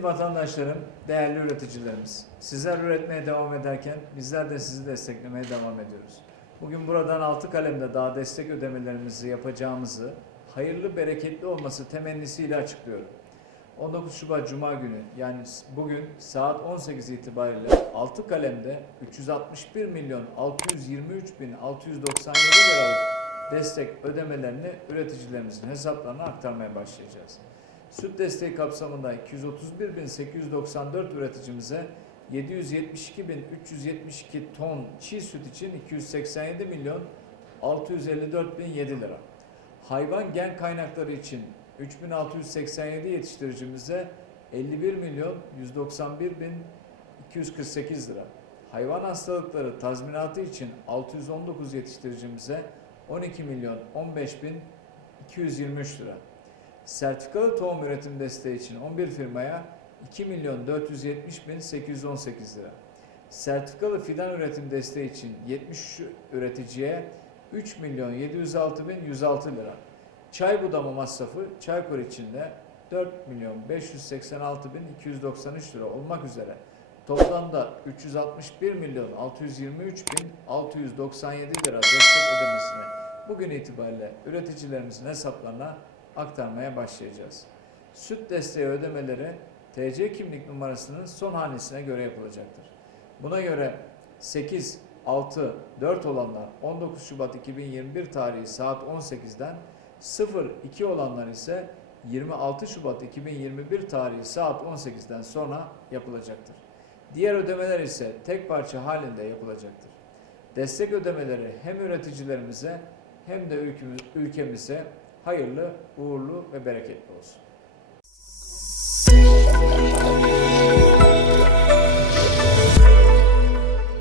Kıymetli vatandaşlarım, değerli üreticilerimiz, sizler üretmeye devam ederken bizler de sizi desteklemeye devam ediyoruz. Bugün buradan altı kalemde daha destek ödemelerimizi yapacağımızı hayırlı bereketli olması temennisiyle açıklıyorum. 19 Şubat Cuma günü yani bugün saat 18 itibariyle 6 kalemde 361 milyon 623 bin 697 liralık destek ödemelerini üreticilerimizin hesaplarına aktarmaya başlayacağız. Süt desteği kapsamında 231.894 üreticimize 772.372 ton çiğ süt için 287 milyon 654.007 lira. Hayvan gen kaynakları için 3687 yetiştiricimize 51 milyon 191 bin 248 lira. Hayvan hastalıkları tazminatı için 619 yetiştiricimize 12 milyon 15 bin 223 lira. Sertifikalı tohum üretim desteği için 11 firmaya 2 milyon 470 bin 818 lira. Sertifikalı fidan üretim desteği için 70 üreticiye 3 milyon 706 bin 106 lira. Çay budama masrafı Çaykur için de 4 milyon 586 bin 293 lira olmak üzere toplamda 361 milyon 623 bin 697 lira destek ödemesini bugün itibariyle üreticilerimizin hesaplarına aktarmaya başlayacağız. Süt desteği ödemeleri TC kimlik numarasının son hanesine göre yapılacaktır. Buna göre 8, 6, 4 olanlar 19 Şubat 2021 tarihi saat 18'den 0, 2 olanlar ise 26 Şubat 2021 tarihi saat 18'den sonra yapılacaktır. Diğer ödemeler ise tek parça halinde yapılacaktır. Destek ödemeleri hem üreticilerimize hem de ülkemize hayırlı, uğurlu ve bereketli olsun. Müzik